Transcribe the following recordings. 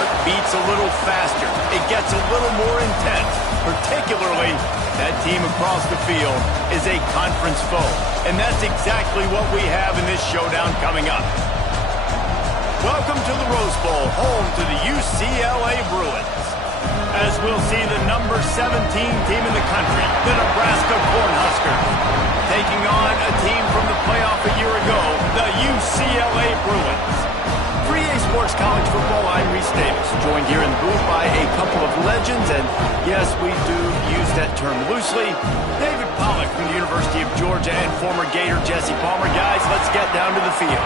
heart beats a little faster. It gets a little more intense. Particularly, that team across the field is a conference foe. And that's exactly what we have in this showdown coming up. Welcome to the Rose Bowl, home to the UCLA Bruins. As we'll see the number 17 team in the country, the Nebraska Cornhuskers, taking on a team from the playoff a year ago, the UCLA Bruins. 3A Sports College Football, I'm Reese Davis, joined here in the booth by a couple of legends, and yes, we do use that term loosely. David Pollack from the University of Georgia and former Gator Jesse Palmer. Guys, let's get down to the field.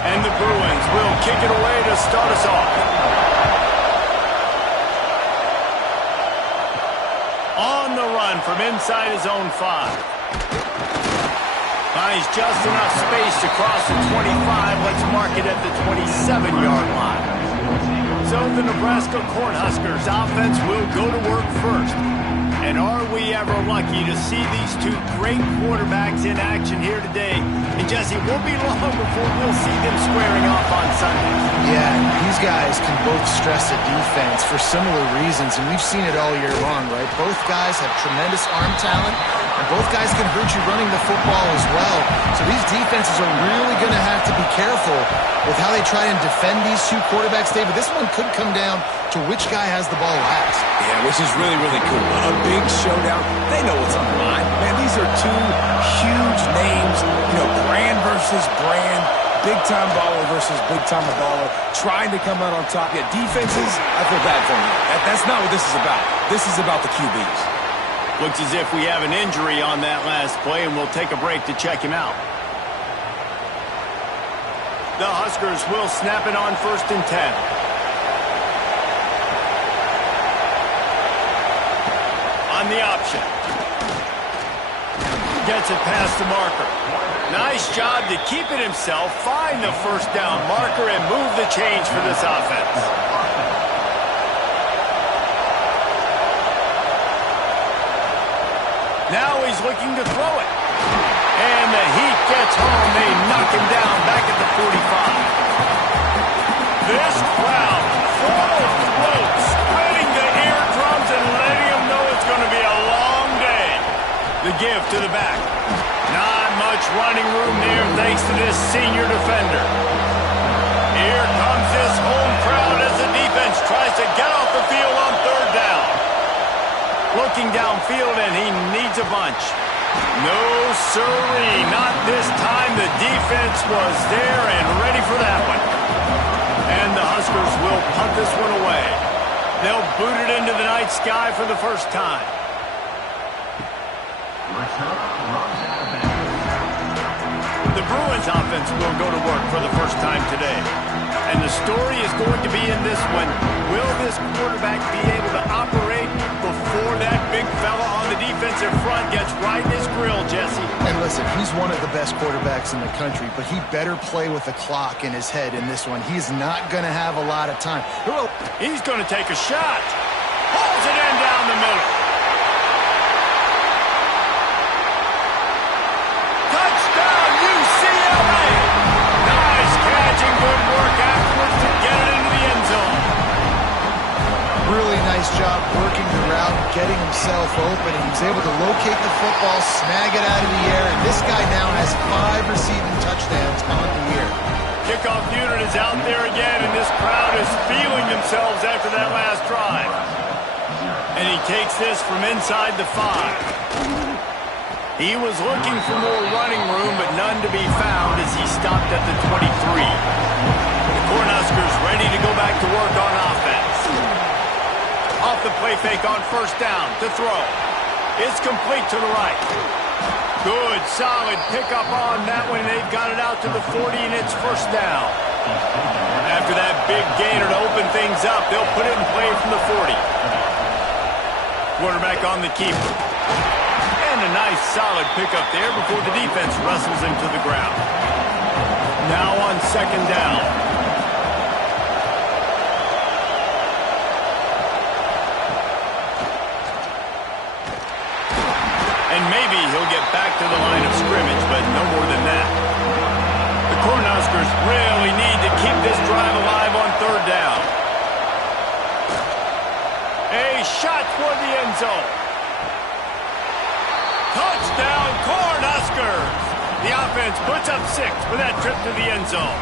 And the Bruins will kick it away to start us off. On the run from inside his own 5. Finds just enough space to cross the 25. Let's mark it at the 27-yard line. So the Nebraska Cornhuskers offense will go to work first. And are we ever lucky to see these two great quarterbacks in action here today? And Jesse, it won't be long before we'll see them squaring off on Sunday. Yeah, these guys can both stress a defense for similar reasons, and we've seen it all year long, right? Both guys have tremendous arm talent, and both guys can hurt you running the football as well. So these defenses are really going to have to be careful with how they try and defend these two quarterbacks, David. This one could come down to which guy has the ball last. Yeah, which is really, really cool. A big showdown. They know what's on the line. Man, these are two huge names. You know, brand versus brand. Big-time baller versus big-time baller. Trying to come out on top. Yeah, defenses, I feel bad for them. That's not what this is about. This is about the QBs. Looks as if we have an injury on that last play, and we'll take a break to check him out. The Huskers will snap it on 1st and 10. On the option. Gets it past the marker. Nice job to keep it himself, find the first down marker, and move the change for this offense. Now he's looking to throw it. And the heat gets home. They knock him down back at the 45. This crowd full of throats, spreading the eardrums and letting them know it's going to be a long day. The give to the back. Not much running room there thanks to this senior defender. Here comes this home crowd as the defense tries to get off the field on 3rd down. Looking downfield, and he needs a bunch. No sirree, not this time. The defense was there and ready for that one. And the Huskers will punt this one away. They'll boot it into the night sky for the first time. The Bruins offense will go to work for the first time today. And the story is going to be in this one. Will this quarterback be able to operate before that big fella on the defensive front gets right in his grill, Jesse? And listen, he's one of the best quarterbacks in the country, but he better play with the clock in his head in this one. He's not going to have a lot of time. He's going to take a shot. Pulls it in down the middle. Touchdown, UCLA! Nice catch and good work afterwards to get it into the end zone. Really nice job working the route, getting himself open, and he was able to locate the football, snag it out of the air, and this guy now has 5 receiving touchdowns on the year. Kickoff unit is out there again, and this crowd is feeling themselves after that last drive. And he takes this from inside the 5. He was looking for more running room, but none to be found as he stopped at the 23. The Cornhuskers ready to go back to work on offense. Off the play fake on 1st down to throw. It's complete to the right. Good, solid pickup on that one. They've got it out to the 40, and it's 1st down. After that big gainer to open things up, they'll put it in play from the 40. Quarterback on the keeper. And a nice, solid pickup there before the defense wrestles him to the ground. Now on 2nd down. And maybe he'll get back to the line of scrimmage, but no more than that. The Cornhuskers really need to keep this drive alive on third down. A shot toward the end zone. Touchdown, Cornhuskers! The offense puts up 6 for that trip to the end zone.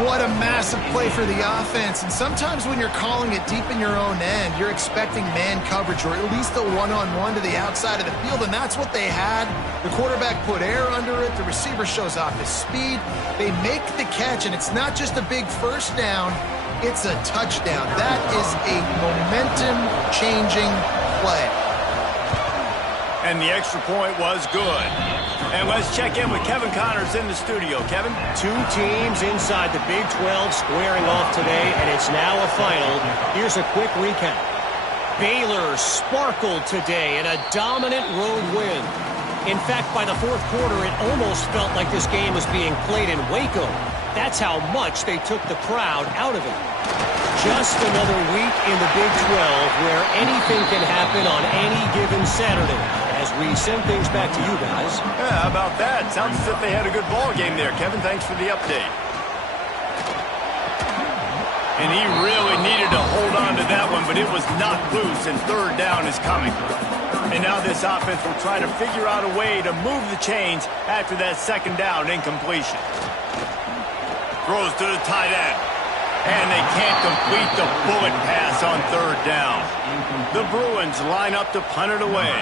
What a massive play for the offense. And sometimes when you're calling it deep in your own end, you're expecting man coverage or at least a one-on-one to the outside of the field, and that's what they had. The quarterback put air under it. The receiver shows off his speed. They make the catch, and it's not just a big first down. It's a touchdown. That is a momentum-changing play. And the extra point was good. And let's check in with Kevin Connors in the studio. Kevin? Two teams inside the Big 12 squaring off today, and it's now a final. Here's a quick recap. Baylor sparkled today in a dominant road win. In fact, by the fourth quarter, it almost felt like this game was being played in Waco. That's how much they took the crowd out of it. Just another week in the Big 12 where anything can happen on any given Saturday. As we send things back to you guys. Yeah, how about that? Sounds as if they had a good ball game there. Kevin, thanks for the update. And he really needed to hold on to that one, but it was knocked loose, and third down is coming. And now this offense will try to figure out a way to move the chains after that second down incompletion. Throws to the tight end. And they can't complete the bullet pass on third down. The Bruins line up to punt it away.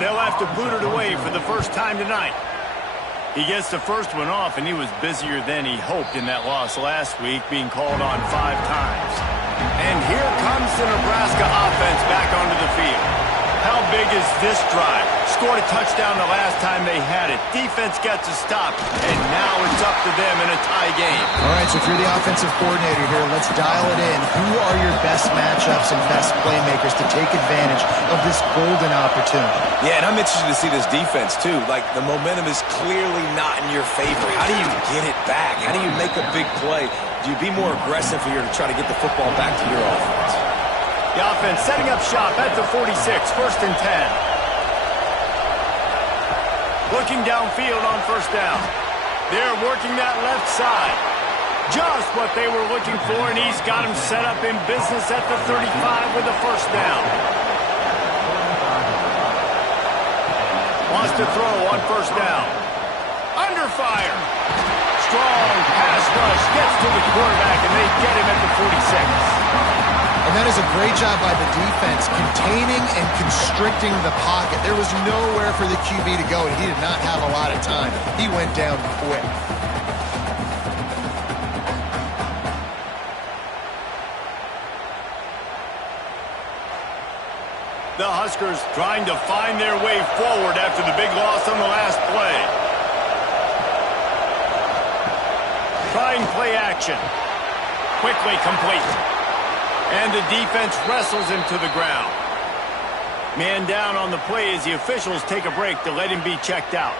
They'll have to boot it away for the first time tonight. He gets the first one off, and he was busier than he hoped in that loss last week, being called on 5 times. And here comes the Nebraska offense back onto the field. How big is this drive? Scored a touchdown the last time they had it. Defense gets a stop, and now it's up to them in a tie game. All right, so if you're the offensive coordinator here, let's dial it in. Who are your best matchups and best playmakers to take advantage of this golden opportunity? Yeah, and I'm interested to see this defense, too. Like, the momentum is clearly not in your favor. How do you get it back? How do you make a big play? Do you be more aggressive here to try to get the football back to your offense? The offense setting up shop at the 46, 1st and 10. Looking downfield on first down. They're working that left side. Just what they were looking for, and he's got him set up in business at the 35 with the first down. Wants to throw on first down. Under fire. Strong pass rush. Gets to the quarterback, and they get him at the 46. And that is a great job by the defense, containing and constricting the pocket. There was nowhere for the QB to go, and he did not have a lot of time. He went down quick. The Huskers trying to find their way forward after the big loss on the last play. Trying play action. Quickly complete. And the defense wrestles him to the ground. Man down on the play as the officials take a break to let him be checked out.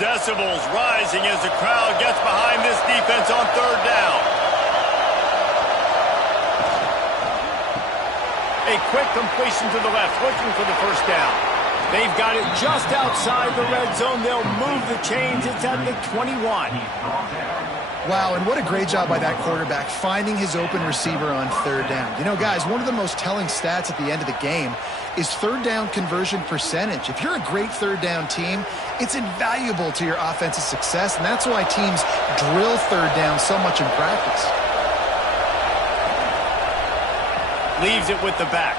Decibels rising as the crowd gets behind this defense on third down. A quick completion to the left, looking for the first down. They've got it just outside the red zone. They'll move the chains. It's at the 21. Wow, and what a great job by that quarterback, finding his open receiver on third down. You know, guys, one of the most telling stats at the end of the game is third down conversion percentage. If you're a great third down team, it's invaluable to your offensive success, and that's why teams drill third down so much in practice. Leaves it with the back.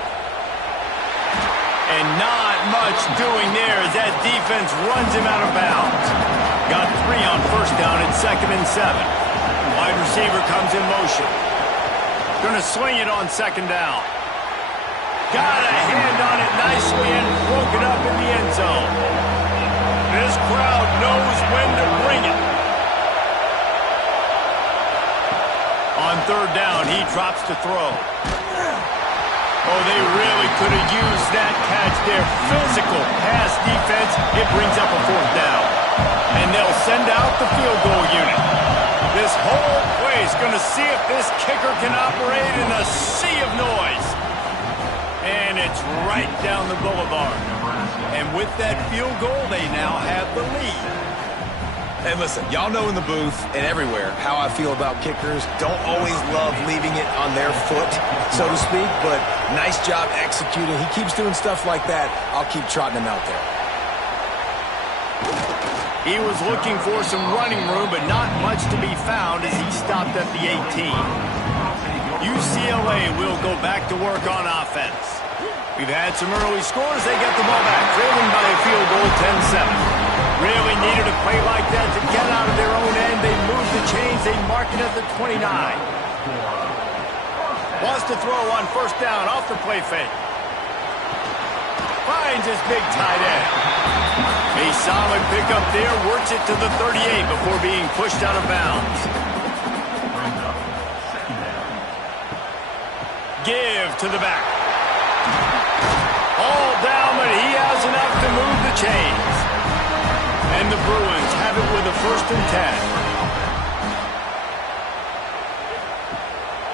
And not much doing there as that defense runs him out of bounds. Got 3 on first down at 2nd and 7. Wide receiver comes in motion. Gonna swing it on 2nd down. Got a hand on it nicely and broke it up in the end zone. This crowd knows when to bring it. On third down, he drops to throw. Oh, they really could have used that catch there. Physical pass defense. It brings up a 4th down. And they'll send out the field goal unit. This whole place going to see if this kicker can operate in a sea of noise. And it's right down the boulevard. And with that field goal, they now have the lead. Hey, listen, y'all know in the booth and everywhere how I feel about kickers. Don't always love leaving it on their foot, so to speak, but nice job executing. He keeps doing stuff like that. I'll keep trotting him out there. He was looking for some running room, but not much to be found as he stopped at the 18. UCLA will go back to work on offense. We've had some early scores. They get the ball back, trailing by a field goal, 10-7. Really needed a play like that to get out of their own end. They move the chains. They mark it at the 29. Wants to throw on first down off the play fake. Finds his big tight end. A solid pickup there. Works it to the 38 before being pushed out of bounds. Give to the back. All down, but he has enough to move the chains. And the Bruins have it with a 1st and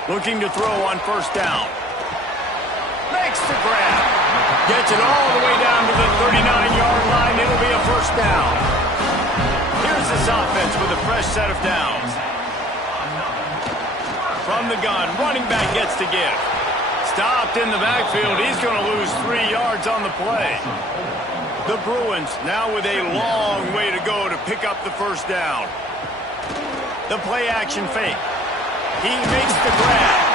10. Looking to throw on first down. Makes the grab. Gets it all the way down to the 39-yard line. It'll be a first down. Here's this offense with a fresh set of downs. From the gun, running back gets to give. Stopped in the backfield. He's going to lose 3 yards on the play. The Bruins now with a long way to go to pick up the first down. The play action fake. He makes the grab.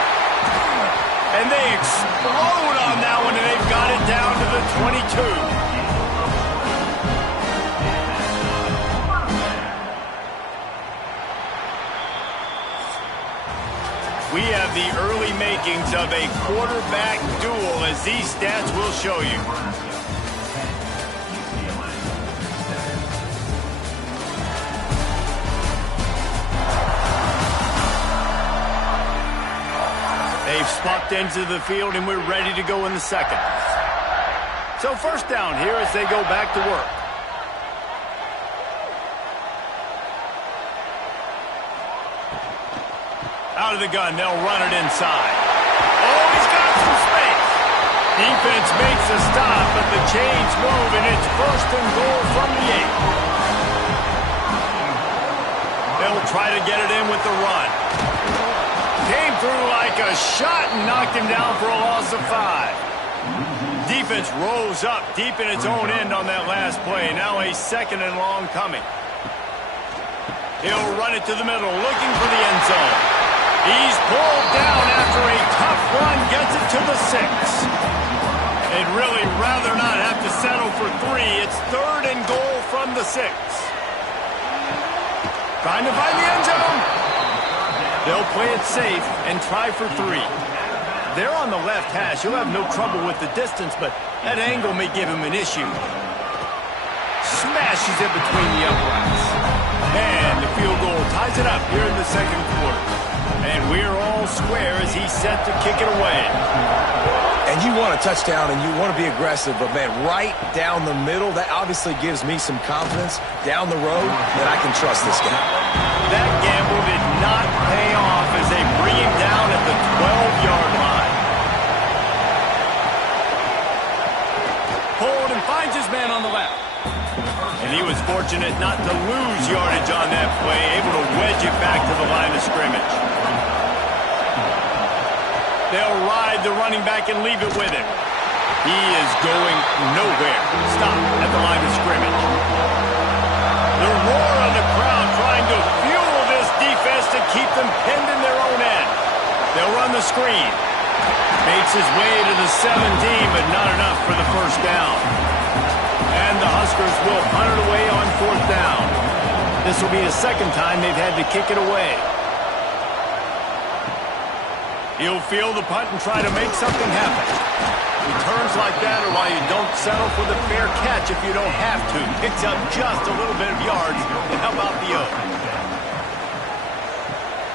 And they explode on that one, and they've got it down to the 22. We have the early makings of a quarterback duel, as these stats will show you. They've swapped into the field, and we're ready to go in the second. So first down here as they go back to work. Out of the gun, they'll run it inside. Oh, he's got some space. Defense makes a stop, but the chains move, and it's 1st and goal from the 8. They'll try to get it in with the run. Came through like a shot and knocked him down for a loss of 5. Defense rose up deep in its own end on that last play. Now a 2nd and long coming. He'll run it to the middle, looking for the end zone. He's pulled down after a tough run, gets it to the 6. They'd really rather not have to settle for 3. It's 3rd and goal from the 6. Trying to find the end zone. They'll play it safe and try for 3. They're on the left hash. He'll have no trouble with the distance, but that angle may give him an issue. Smashes it between the uprights. And the field goal ties it up here in the second quarter. And we're all square as he's set to kick it away. And you want a touchdown and you want to be aggressive, but, man, right down the middle, that obviously gives me some confidence down the road that I can trust this guy. That gamble did not pay off as they bring him down at the 12-yard line. Hold and finds his man on the left. And he was fortunate not to lose yardage on that play, able to wedge it back to the line of scrimmage. They'll ride the running back and leave it with him. He is going nowhere. Stop at the line of scrimmage. The roar of the crowd trying to fuel this defense to keep them pinned in their own end. They'll run the screen. Makes his way to the 17, but not enough for the first down. And the Huskers will punt it away on 4th down. This will be the 2nd time they've had to kick it away. He'll field the punt and try to make something happen. Returns like that are why you don't settle for the fair catch if you don't have to. Picks up just a little bit of yards to help out the Oak.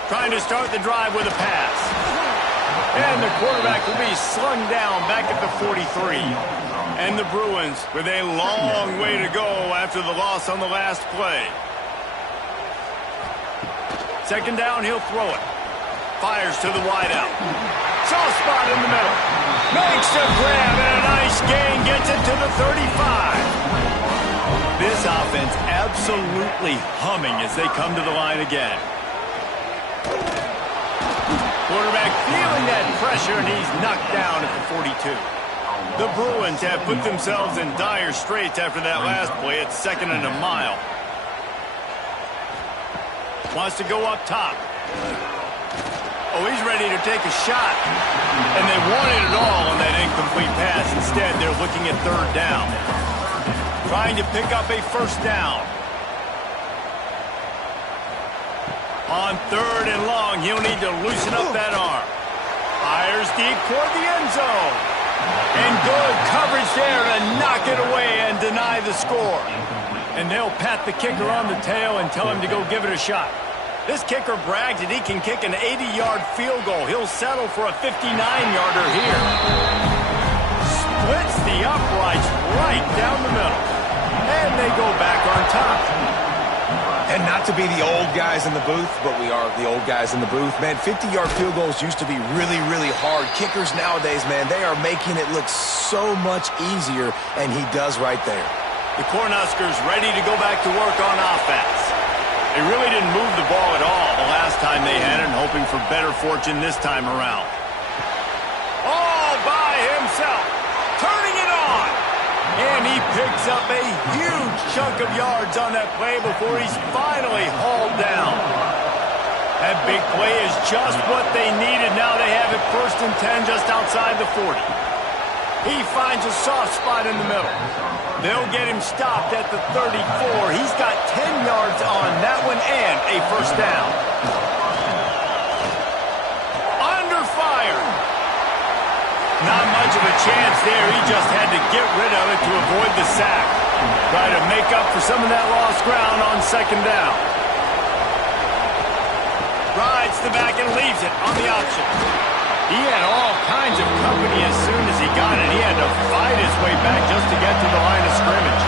Trying to start the drive with a pass. And the quarterback will be slung down back at the 43. And the Bruins with a long way to go after the loss on the last play. Second down, he'll throw it. Fires to the wideout. Soft spot in the middle. Makes the grab and a nice gain. Gets it to the 35. This offense absolutely humming as they come to the line again. Quarterback feeling that pressure, and he's knocked down at the 42. The Bruins have put themselves in dire straits after that last play. It's 2nd and a mile. Wants to go up top. Oh, he's ready to take a shot. And they wanted it all on that incomplete pass. Instead, they're looking at 3rd down. Trying to pick up a 1st down. On 3rd and long, he'll need to loosen up that arm. Fires deep toward the end zone. And good coverage there to knock it away and deny the score. And they'll pat the kicker on the tail and tell him to go give it a shot. This kicker brags that he can kick an 80-yard field goal. He'll settle for a 59-yarder here. Splits the uprights right down the middle. And they go back on top. And not to be the old guys in the booth, but we are the old guys in the booth. Man, 50-yard field goals used to be really, really hard. Kickers nowadays, man, they are making it look so much easier, and he does right there. The Cornhuskers ready to go back to work on offense. They really didn't move the ball at all the last time they had it, and hoping for better fortune this time around. All by himself, turning it on. And he picks up a huge chunk of yards on that play before he's finally hauled down. That big play is just what they needed. Now they have it 1st and 10 just outside the 40. He finds a soft spot in the middle. They'll get him stopped at the 34. He's got 10 yards on that one and a 1st down. Under fire. Not much of a chance there. He just had to get rid of it to avoid the sack. Try to make up for some of that lost ground on 2nd down. Rides the back and leaves it on the option. He had all kinds of company as soon as he got it. He had to fight his way back just to get to the line of scrimmage.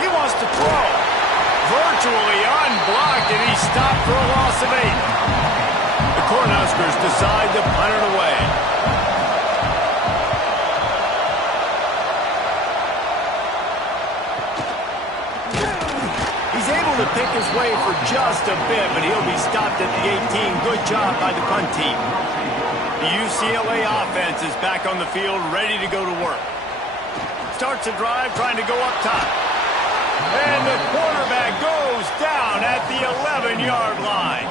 He wants to throw. Virtually unblocked, and he's stopped for a loss of 8. The Cornhuskers decide to punt it away. He's able to pick his way for just a bit, but he'll be stopped at the 18. Good job by the punt team. The UCLA offense is back on the field, ready to go to work. Starts a drive, trying to go up top. And the quarterback goes down at the 11-yard line.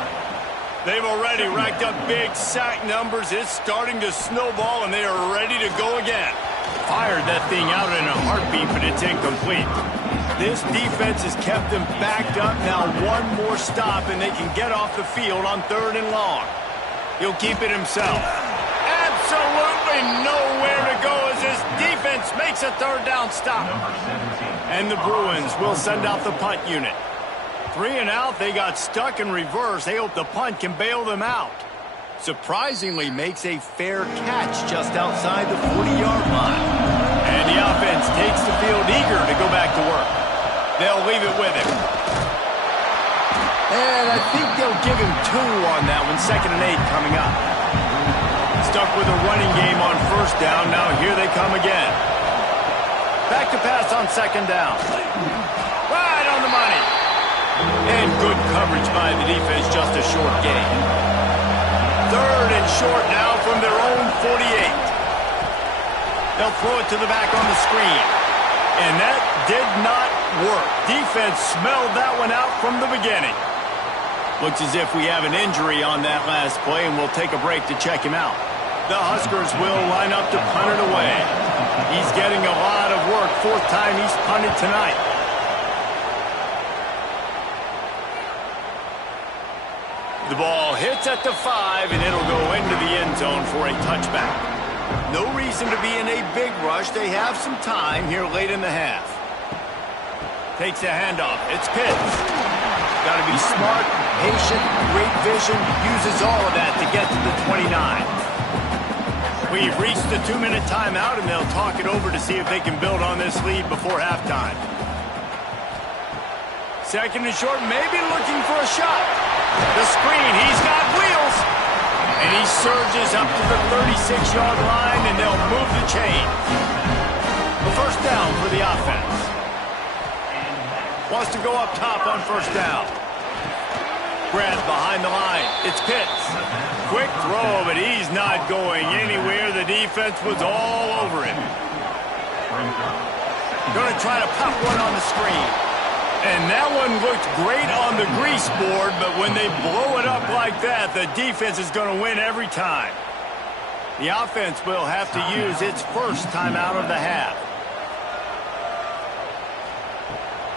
They've already racked up big sack numbers. It's starting to snowball, and they are ready to go again. Fired that thing out in a heartbeat, but it's incomplete. This defense has kept them backed up. Now one more stop, and they can get off the field on 3rd and long. He'll keep it himself. Absolutely nowhere to go as this defense makes a 3rd down stop. And the Bruins will send out the punt unit. 3 and out, they got stuck in reverse. They hope the punt can bail them out. Surprisingly makes a fair catch just outside the 40-yard line. And the offense takes the field eager to go back to work. They'll leave it with him. And I think they'll give him 2 on that one. 2nd and 8 coming up. Stuck with a running game on 1st down. Now here they come again. Back to pass on 2nd down. Right on the money. And good coverage by the defense, just a short gain. 3rd and short now from their own 48. They'll throw it to the back on the screen. And that did not work. Defense smelled that one out from the beginning. Looks as if we have an injury on that last play, and we'll take a break to check him out. The Huskers will line up to punt it away. He's getting a lot of work. 4th time he's punted tonight. The ball hits at the 5, and it'll go into the end zone for a touchback. No reason to be in a big rush. They have some time here late in the half. Takes a handoff. It's Pitts. Got to be smart, patient, great vision. Uses all of that to get to the 29. We've reached the 2-minute timeout, and they'll talk it over to see if they can build on this lead before halftime. Second and short, maybe looking for a shot. The screen, he's got wheels. And he surges up to the 36-yard line, and they'll move the chain. The first down for the offense. Wants to go up top on first down. Grab behind the line. It's Pitts. Quick throw, but he's not going anywhere. The defense was all over him. Going to try to pop one on the screen. And that one looked great on the grease board, but when they blow it up like that, the defense is going to win every time. The offense will have to use its first timeout of the half.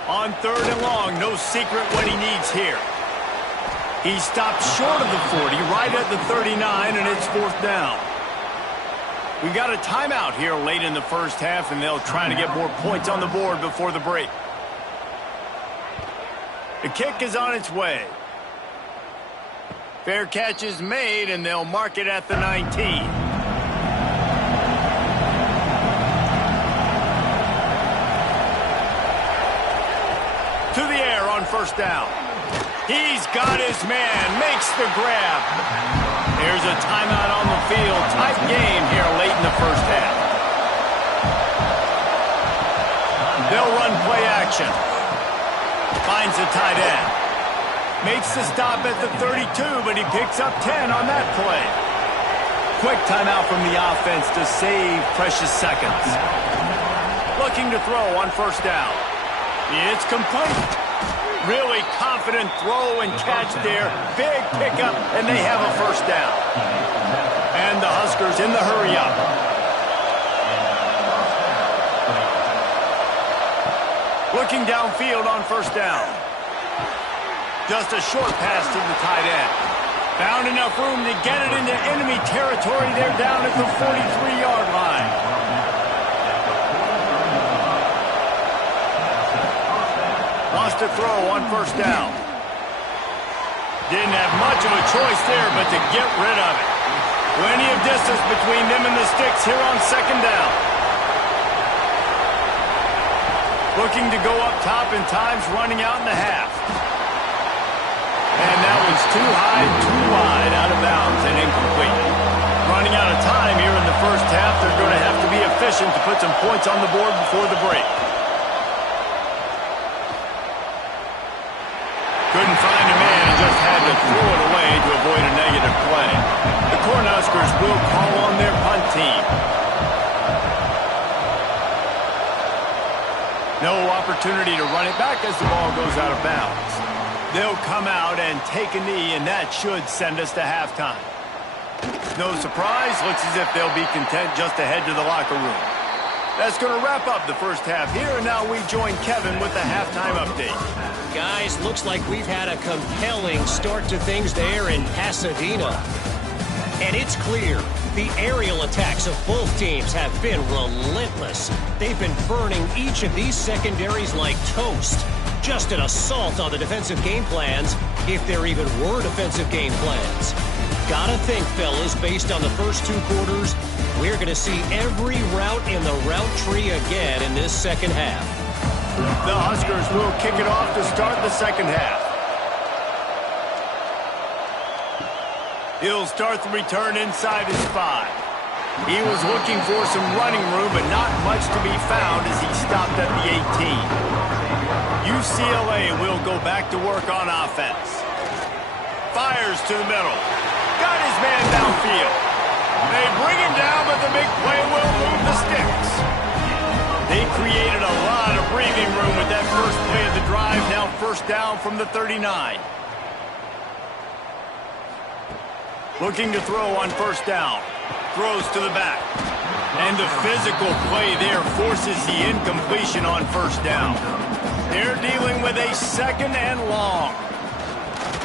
On third and long, no secret what he needs here. He stopped short of the 40, right at the 39, and it's fourth down. We've got a timeout here late in the first half, and they'll try to get more points on the board before the break. The kick is on its way. Fair catch is made, and they'll mark it at the 19. To the air on first down. He's got his man, makes the grab. There's a timeout on the field. Tight game here late in the first half. They'll run play action. Finds the tight end. Makes the stop at the 32, but he picks up 10 on that play. Quick timeout from the offense to save precious seconds. Looking to throw on first down. It's complete. Really confident throw and catch there. Big pickup, and they have a first down. And the Huskers in the hurry-up. Looking downfield on first down. Just a short pass to the tight end. Found enough room to get it into enemy territory. They're down at the 43-yard line. Wants to throw on first down. Didn't have much of a choice there, but to get rid of it. Plenty of distance between them and the sticks here on second down. Looking to go up top, and time's running out in the half. And that one's too high, too wide, out of bounds, and incomplete. Running out of time here in the first half. They're going to have to be efficient to put some points on the board before the break. Couldn't find a man and just had to throw it away to avoid a negative play. The Cornhuskers will call on their punt team. No opportunity to run it back as the ball goes out of bounds. They'll come out and take a knee, and that should send us to halftime. No surprise, looks as if they'll be content just to head to the locker room. That's going to wrap up the first half here, and now we join Kevin with the halftime update. Guys, looks like we've had a compelling start to things there in Pasadena. And it's clear the aerial attacks of both teams have been relentless. They've been burning each of these secondaries like toast. Just an assault on the defensive game plans, if there even were defensive game plans. Gotta think, fellas, based on the first two quarters, we're going to see every route in the route tree again in this second half. The Huskers will kick it off to start the second half. He'll start the return inside his 5. He was looking for some running room, but not much to be found as he stopped at the 18. UCLA will go back to work on offense. Fires to the middle. Got his man downfield. They bring him down, but the big play will move the sticks. They created a lot of breathing room with that first play of the drive. Now first down from the 39. Looking to throw on first down. Throws to the back. And the physical play there forces the incompletion on first down. They're dealing with a second and long.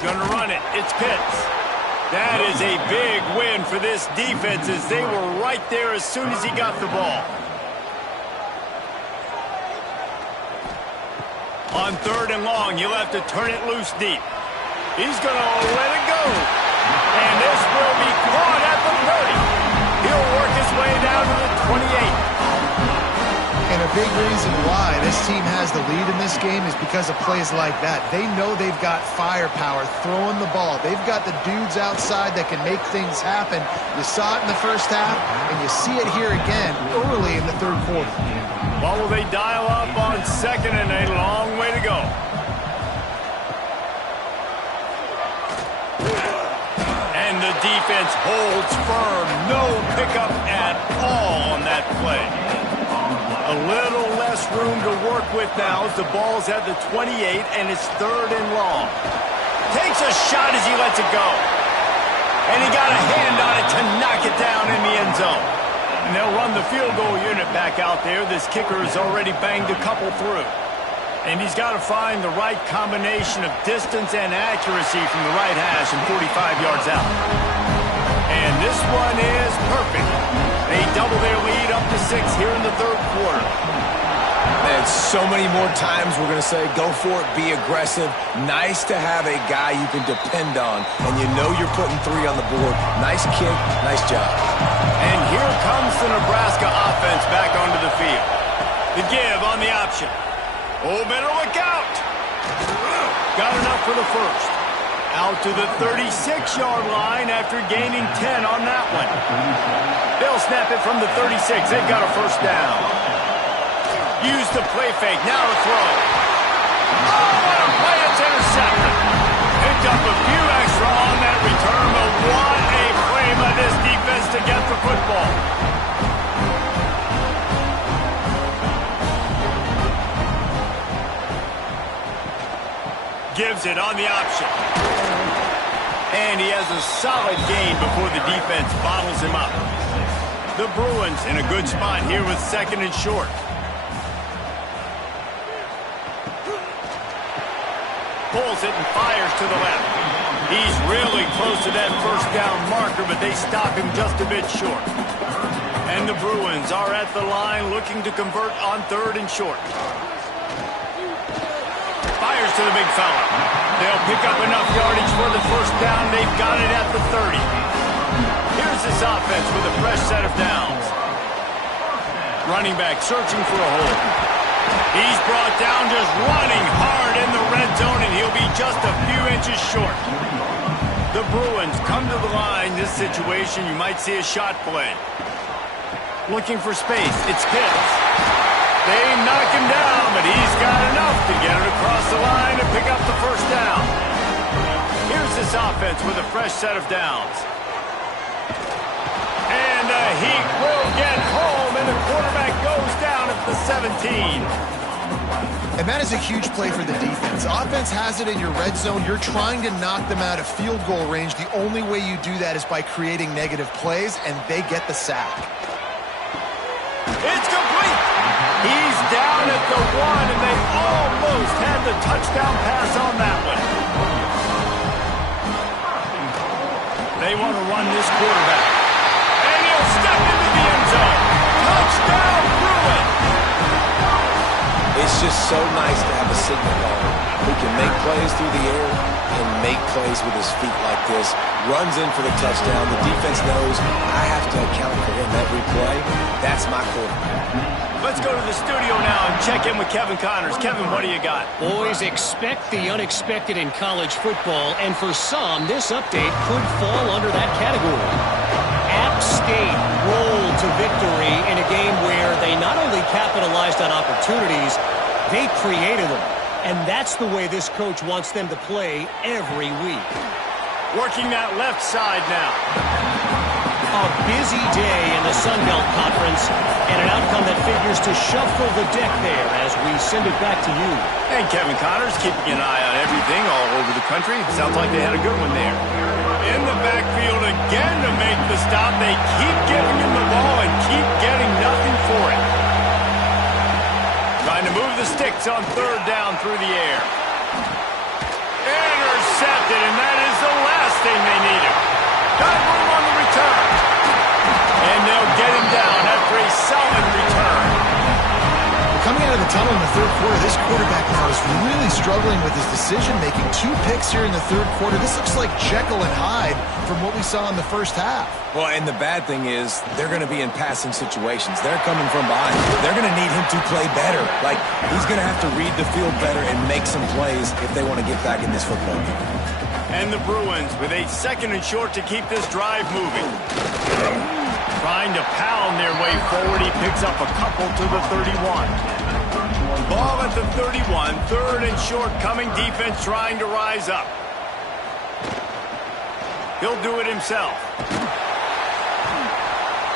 Gonna run it. It's Pitts. That is a big win for this defense as they were right there as soon as he got the ball. On third and long, you'll have to turn it loose deep. He's going to let it go. And this will be caught at the 30. He'll work his way down to the 28. And a big reason why this team has the lead in this game is because of plays like that. They know they've got firepower throwing the ball. They've got the dudes outside that can make things happen. You saw it in the first half, and you see it here again early in the third quarter. Well, will they dial up on second and a long way to go? And the defense holds firm. No pickup at all on that play. A little less room to work with now as the ball's at the 28 and it's third and long. Takes a shot as he lets it go. And he got a hand on it to knock it down in the end zone. And they'll run the field goal unit back out there. This kicker has already banged a couple through. And he's got to find the right combination of distance and accuracy from the right hash and 45 yards out. And this one is perfect. They double their lead up to 6 here in the third quarter. And so many more times we're going to say, go for it, be aggressive. Nice to have a guy you can depend on, and you know you're putting 3 on the board. Nice kick, nice job. And here comes the Nebraska offense back onto the field. The give on the option. Oh, better look out. Got enough for the first. Out to the 36-yard line after gaining 10 on that one. They'll snap it from the 36. They've got a first down. Use the play fake. Now the throw. Oh, what a play. It's intercepted. Picked up a few extra on that return, but what a play by this defense to get the football. Gives it on the option. And he has a solid gain before the defense bottles him up. The Bruins in a good spot here with second and short. Pulls it and fires to the left. He's really close to that first down marker, but they stop him just a bit short. And the Bruins are at the line looking to convert on third and short. Fires to the big fella. They'll pick up enough yardage for the first down. They've got it at the 30. Here's this offense with a fresh set of downs. Running back searching for a hole. He's brought down just running hard in the red zone, and he'll be just a few inches short. The Bruins come to the line. This situation, you might see a shot play. Looking for space. It's Pitts. They knock him down, but he's got enough to get it across the line and pick up the first down. Here's this offense with a fresh set of downs. And he will get home, and the quarterback goes down at the 17. And that is a huge play for the defense. Offense has it in your red zone. You're trying to knock them out of field goal range. The only way you do that is by creating negative plays, and they get the sack. It's complete. He's down at the 1, and they almost had the touchdown pass on that one. They want to run this quarterback. And he'll step into the end zone. Touchdown, Bruins. It's just so nice to have a signal caller who can make plays through the air and make plays with his feet like this. Runs in for the touchdown. The defense knows I have to account for him every play. That's my quarterback. Let's go to the studio now and check in with Kevin Connors. Kevin, what do you got? Boys, expect the unexpected in college football, and for some, this update could fall under that category. App State rolled to victory in a game where they not only capitalized on opportunities, they created them. And that's the way this coach wants them to play every week. Working that left side now. A busy day in the Sun Belt Conference, and an outcome that figures to shuffle the deck there as we send it back to you. And Kevin Connors keeping an eye on everything all over the country. Sounds like they had a good one there. In the backfield again to make the stop. They keep giving him the ball and keep getting nothing for it. Trying to move the sticks on third down through the air. Intercepted, and that is the last thing they needed. Got room on the return. And they'll get him down after a solid return. Coming out of the tunnel in the third quarter. This quarterback now is really struggling with his decision-making. 2 picks here in the third quarter. This looks like Jekyll and Hyde from what we saw in the first half. Well, and the bad thing is they're going to be in passing situations. They're coming from behind. They're going to need him to play better. Like, he's going to have to read the field better and make some plays if they want to get back in this football game. And the Bruins with a 2nd and short to keep this drive moving. Trying to pound their way forward. He picks up a couple to the 31. Ball at the 31. 3rd and short coming. Defense trying to rise up. He'll do it himself.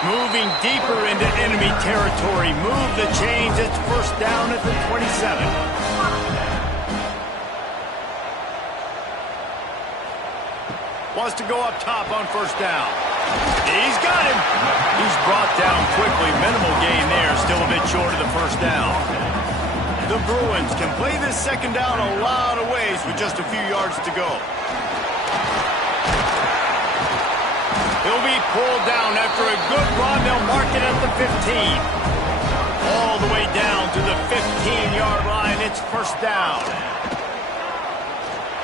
Moving deeper into enemy territory. Move the chains. It's 1st down at the 27. Wants to go up top on 1st down. He's got him. He's brought down quickly. Minimal gain there. Still a bit short of the 1st down. The Bruins can play this 2nd down a lot of ways with just a few yards to go. He'll be pulled down after a good run. They'll mark it at the 15. All the way down to the 15-yard line. It's 1st down.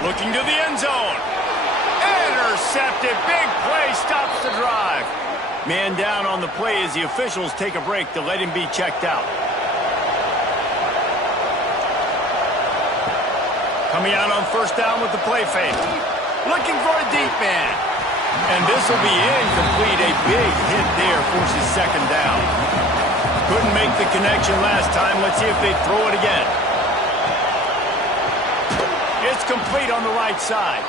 Looking to the end zone. Intercepted. Big play. Stops the drive. Man down on the play as the officials take a break to let him be checked out. Coming out on 1st down with the play fake. Looking for a deep man. And this will be incomplete. A big hit there forces 2nd down. Couldn't make the connection last time. Let's see if they throw it again. It's complete on the right side.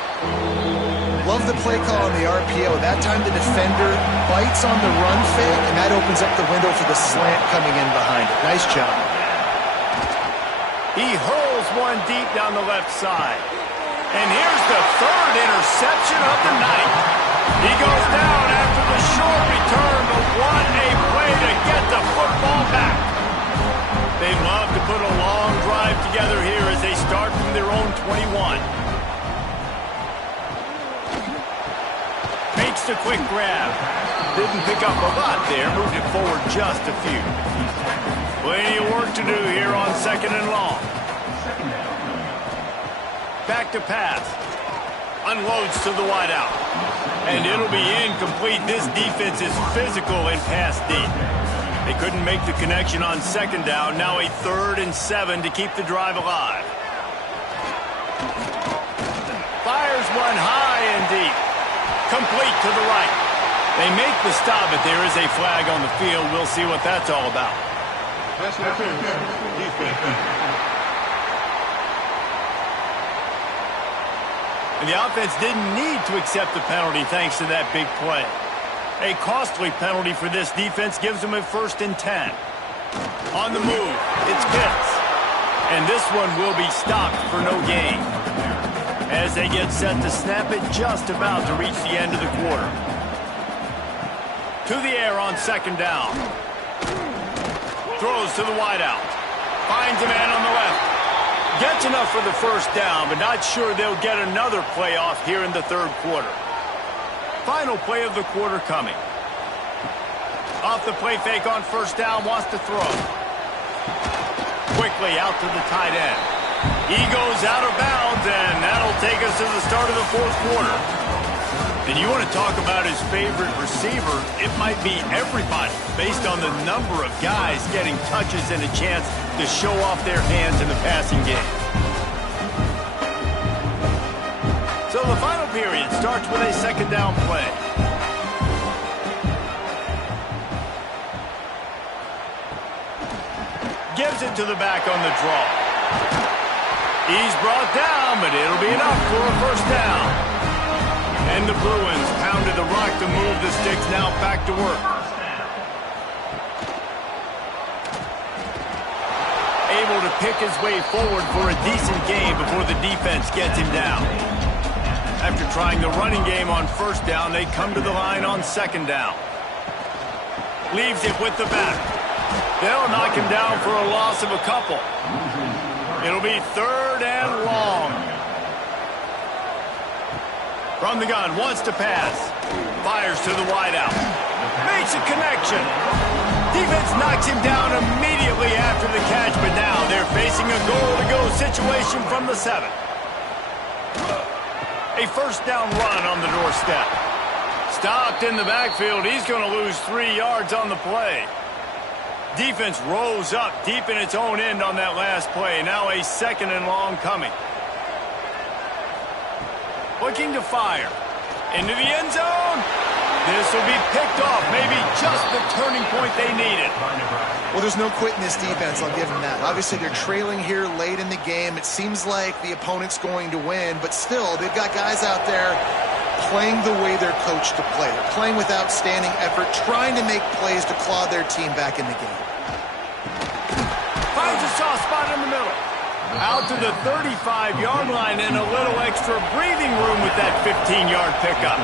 Love the play call on the RPO. That time the defender bites on the run fake, and that opens up the window for the slant coming in behind it. Nice job. He hurls one deep down the left side. And here's the 3rd interception of the night. He goes down after the short return, but what a play to get the football back. They love to put a long drive together here as they start from their own 21. Makes the quick grab. Didn't pick up a lot there. Moved it forward just a few. Plenty of work to do here on 2nd and long. Back to pass. Unloads to the wideout. And it'll be incomplete. This defense is physical and pass deep. They couldn't make the connection on 2nd down. Now a 3rd and 7 to keep the drive alive. Fires one high and deep. Complete to the right. They make the stop, but there is a flag on the field. We'll see what that's all about. And the offense didn't need to accept the penalty thanks to that big play. A costly penalty for this defense gives them a 1st and 10. On the move, it's Pitts. And this one will be stopped for no gain. As they get set to snap it, just about to reach the end of the quarter. To the air on 2nd down. Throws to the wideout. Finds a man on the left. Gets enough for the 1st down, but not sure they'll get another play off here in the 3rd quarter. Final play of the quarter coming. Off the play fake on 1st down, wants to throw. Quickly out to the tight end. He goes out of bounds, and that'll take us to the start of the 4th quarter. And you want to talk about his favorite receiver, it might be everybody, based on the number of guys getting touches and a chance to show off their hands in the passing game. So the final period starts with a 2nd down play. Gives it to the back on the draw. He's brought down, but it'll be enough for a 1st down. And the Bruins pounded the rock to move the sticks, now back to work. Able to pick his way forward for a decent game before the defense gets him down. After trying the running game on 1st down, they come to the line on 2nd down. Leaves it with the back. They'll knock him down for a loss of a couple. It'll be 3rd and long. From the gun, wants to pass. Fires to the wideout. Makes a connection. Defense knocks him down immediately after the catch, but now they're facing a goal-to-go situation from the 7. A first down run on the doorstep. Stopped in the backfield. He's going to lose 3 yards on the play. Defense rolls up deep in its own end on that last play. Now a 2nd and long coming. Looking to fire. Into the end zone. This will be picked off. Maybe just the turning point they needed. Well, there's no quitting this defense. I'll give them that. Obviously, they're trailing here late in the game. It seems like the opponent's going to win, but still, they've got guys out there playing the way they're coached to play. They're playing with outstanding effort, trying to make plays to claw their team back in the game. Finds a soft spot in the middle. Out to the 35-yard line and a little extra breathing room with that 15-yard pickup.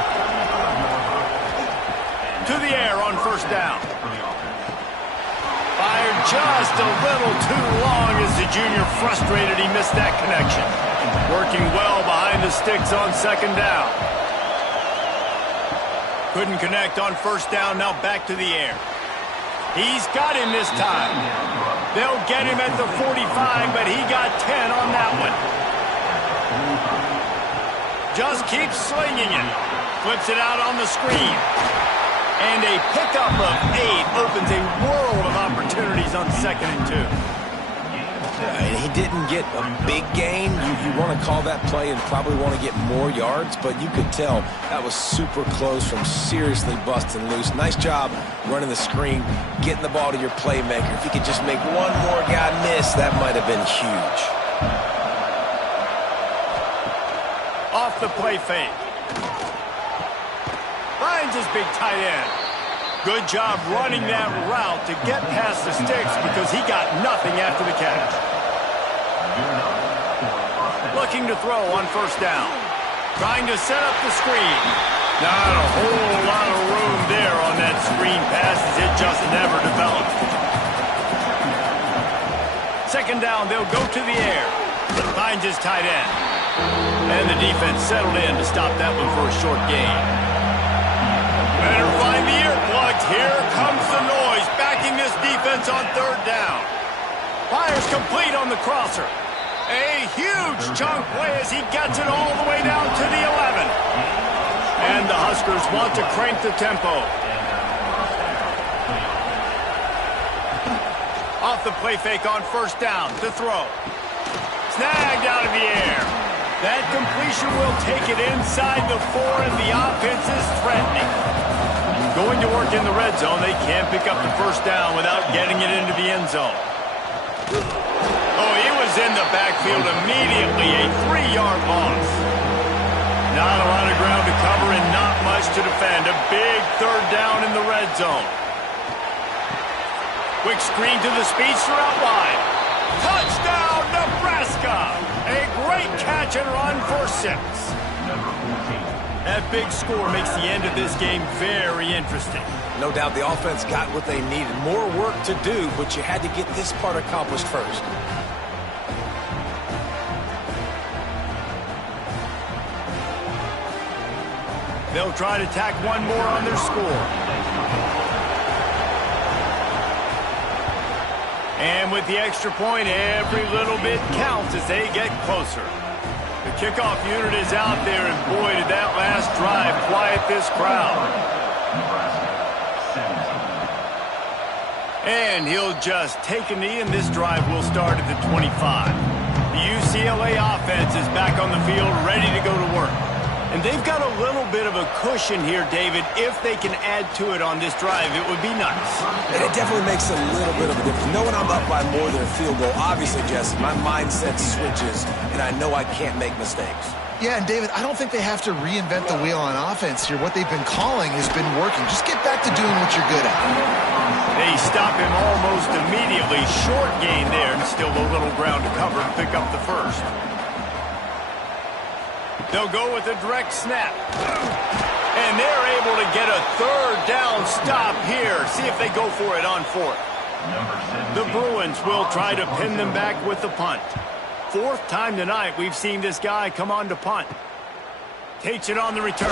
To the air on first down. Fired just a little too long as the junior frustrated he missed that connection. Working well behind the sticks on 2nd down. Couldn't connect on first down, now back to the air. He's got him this time. They'll get him at the 45, but he got 10 on that one. Just keeps slinging it. Flips it out on the screen. And a pickup of 8 opens a world of opportunities on 2nd and 2. And he didn't get a big gain. You want to call that play and probably want to get more yards, but you could tell that was super close from seriously busting loose. Nice job running the screen, getting the ball to your playmaker. If he could just make one more guy miss, that might have been huge. Off the play fake. Finds his big tight end. Good job running that route to get past the sticks because he got nothing after the catch. Looking to throw on first down. Trying to set up the screen. Not a whole lot of room there on that screen pass as it just never developed. 2nd down, they'll go to the air. But finds his tight end. And the defense settled in to stop that one for a short gain. Better find the earplugs. Here comes the noise, backing this defense on 3rd down. Fires complete on the crosser. A huge chunk play as he gets it all the way down to the 11. And the Huskers want to crank the tempo. Off the play fake on first down to throw. Snagged out of the air. That completion will take it inside the 4, and the offense is threatening. Going to work in the red zone, they can't pick up the first down without getting it into the end zone. Oh, he was in the backfield immediately, a 3-yard loss. Not a lot of ground to cover and not much to defend. A big 3rd down in the red zone. Quick screen to the speedster out wide. Touchdown, Nebraska! A great catch and run for 6. That big score makes the end of this game very interesting. No doubt the offense got what they needed. More work to do, but you had to get this part accomplished first. They'll try to tack one more on their score. And with the extra point, every little bit counts as they get closer. The kickoff unit is out there, and boy, did that last drive quiet this crowd. And he'll just take a knee, and this drive will start at the 25. The UCLA offense is back on the field, ready to go to work. And they've got a little bit of a cushion here, David. If they can add to it on this drive, it would be nice. And it definitely makes a little bit of a difference. Knowing I'm up by more than a field goal, obviously, Jesse, my mindset switches, and I know I can't make mistakes. Yeah, and David, I don't think they have to reinvent the wheel on offense here. What they've been calling has been working. Just get back to doing what you're good at. They stop him almost immediately. Short gain there, and still a little ground to cover and pick up the first. They'll go with a direct snap. And they're able to get a 3rd down stop here. See if they go for it on 4th. The Bruins will try to pin them back with the punt. 4th time tonight we've seen this guy come on to punt. Takes it on the return.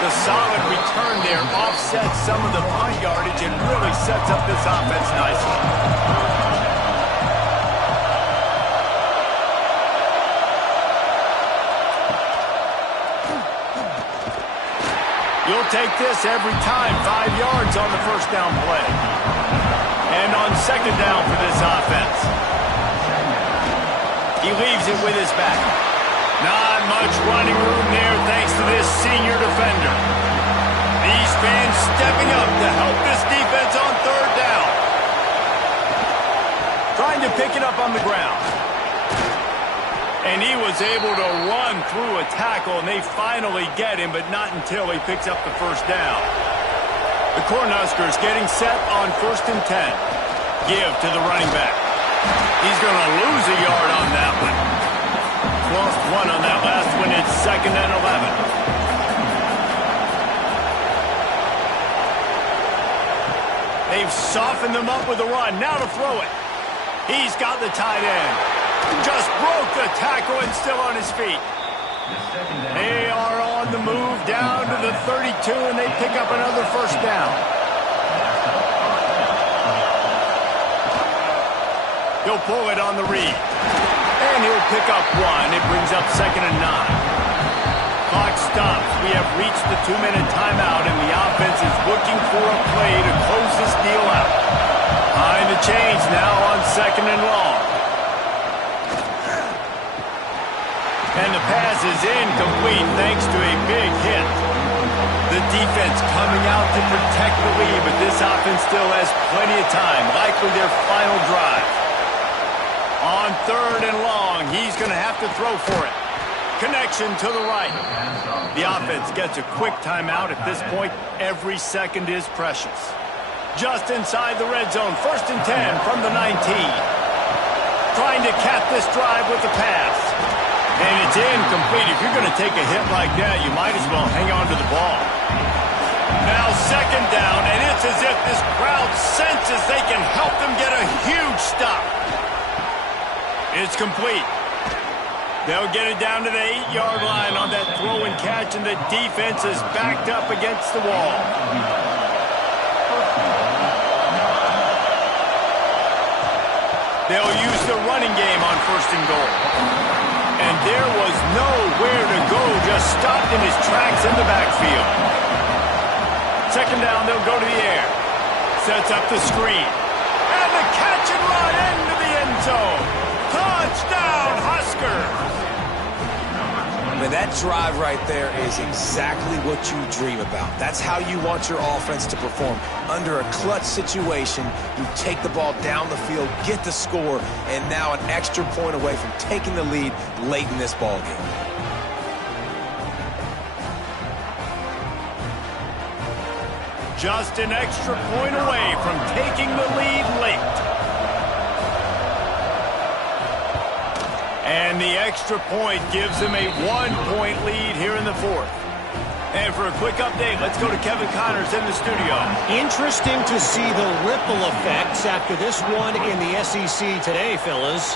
The solid return there offsets some of the punt yardage and really sets up this offense nicely. You'll take this every time. 5 yards on the first down play. And on second down for this offense. He leaves it with his back. Not much running room there thanks to this senior defender. These fans stepping up to help this defense on third down. Trying to pick it up on the ground. And he was able to run through a tackle, and they finally get him, but not until he picks up the first down. The Cornhuskers getting set on 1st and 10. Give to the running back. He's going to lose a yard on that one. Lost 1 on that last one. It's 2nd and 11. They've softened them up with a run. Now to throw it. He's got the tight end. Just broke the tackle and still on his feet. They are on the move down to the 32, and they pick up another first down. He'll pull it on the read. And he'll pick up 1. It brings up 2nd and 9. Clock stops. We have reached the 2-minute timeout, and the offense is looking for a play to close this deal out. Behind the chains now on 2nd and long. And the pass is incomplete thanks to a big hit. The defense coming out to protect the lead, but this offense still has plenty of time, likely their final drive. On 3rd and long, he's going to have to throw for it. Connection to the right. The offense gets a quick timeout. At this point, every second is precious. Just inside the red zone, 1st and 10 from the 19. Trying to cap this drive with the pass. And it's incomplete. If you're going to take a hit like that, you might as well hang on to the ball. Now 2nd down, and it's as if this crowd senses they can help them get a huge stop. It's complete. They'll get it down to the 8-yard line on that throw and catch, and the defense is backed up against the wall. They'll use the running game on 1st and goal. And there was nowhere to go, just stopped in his tracks in the backfield. 2nd down, they'll go to the air. Sets up the screen. And the catch and run into the end zone. Touchdown, Huskers! Man, that drive right there is exactly what you dream about. That's how you want your offense to perform. Under a clutch situation, you take the ball down the field, get the score, and now an extra point away from taking the lead late in this ball game. Just an extra point away from taking the lead late. And the extra point gives them a 1-point lead here in the 4th. And for a quick update, let's go to Kevin Connors in the studio. Interesting to see the ripple effects after this one in the SEC today, fellas.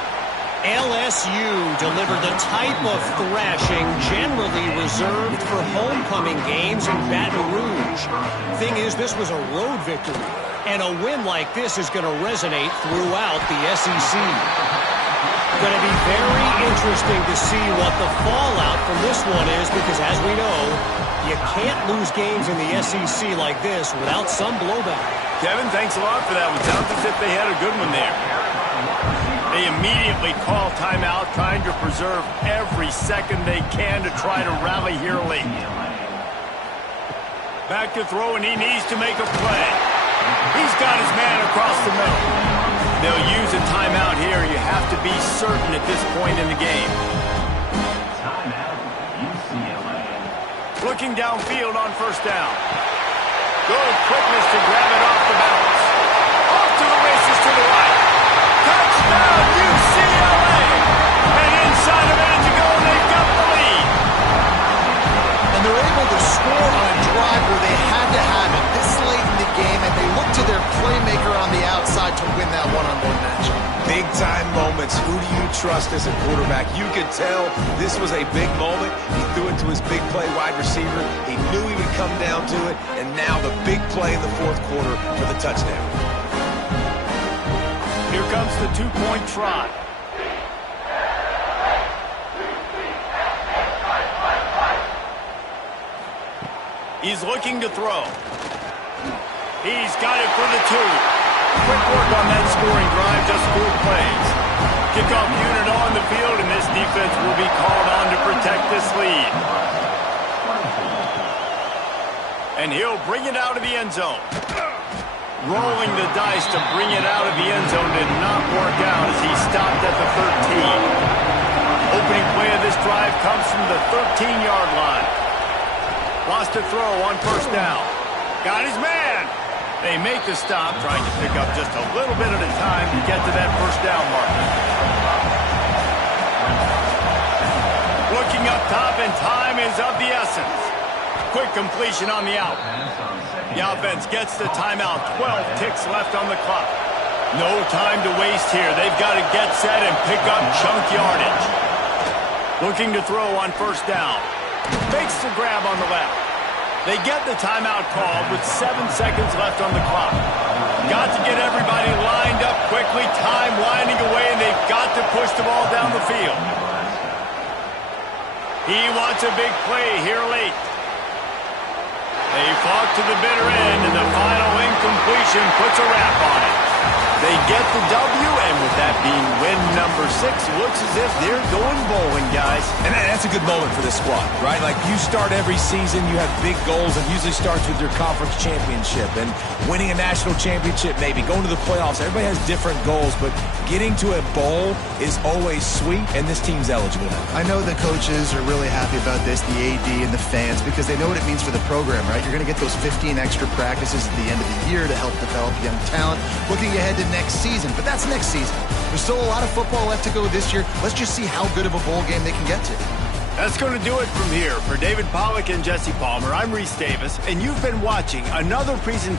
LSU delivered the type of thrashing generally reserved for homecoming games in Baton Rouge. Thing is, this was a road victory, and a win like this is going to resonate throughout the SEC. Going to be very interesting to see what the fallout from this one is, because as we know, you can't lose games in the SEC like this without some blowback. Kevin, thanks a lot for that one. Sounds as if they had a good one there. They immediately call timeout, trying to preserve every second they can to try to rally here late. Back to throw, and he needs to make a play. He's got his man across the middle. They'll use a timeout here. You have to be certain at this point in the game. Timeout, UCLA. Looking downfield on 1st down. Good quickness to grab it off the balance. Off to the races to the right. Touchdown, UCLA! And inside a minute to go, they've got the lead. And they're able to score on a drive where they had to have it this late in the game, and they look to their playmaker on the outside to win that one-on-one matchup. Big-time moments. Who do you trust as a quarterback? You could tell this was a big moment. He threw it to his big play wide receiver. He knew he would come down to it, and now the big play in the fourth quarter for the touchdown. Here comes the two-point try. He's looking to throw. He's got it for the two. Quick work on that scoring drive, just 4 plays. Kickoff unit on the field, and this defense will be called on to protect this lead. And he'll bring it out of the end zone. Rolling the dice to bring it out of the end zone did not work out as he stopped at the 13. Opening play of this drive comes from the 13-yard line. Lost a throw on first down. Got his man. They make the stop, trying to pick up just a little bit at a time to get to that first down marker. Looking up top, and time is of the essence. Quick completion on the out. The offense gets the timeout. 12 ticks left on the clock. No time to waste here. They've got to get set and pick up chunk yardage. Looking to throw on first down. Makes the grab on the left. They get the timeout called with 7 seconds left on the clock. Got to get everybody lined up quickly. Time winding away, and they've got to push the ball down the field. He wants a big play here late. They fought to the bitter end, and the final incompletion puts a wrap on it. They get the W, and with that being win number 6, looks as if they're going bowling, guys. And that's a good moment for this squad, right? Like, you start every season, you have big goals, and usually starts with your conference championship. And winning a national championship, maybe going to the playoffs. Everybody has different goals, but getting to a bowl is always sweet, and this team's eligible now. I know the coaches are really happy about this, the AD and the fans, because they know what it means for the program, right? You're going to get those 15 extra practices at the end of the year to help develop young talent. Looking ahead to next season, but that's next season. There's still a lot of football left to go this year. Let's just see how good of a bowl game they can get to. That's going to do it from here. For David Pollack and Jesse Palmer, I'm Reese Davis, and you've been watching another presentation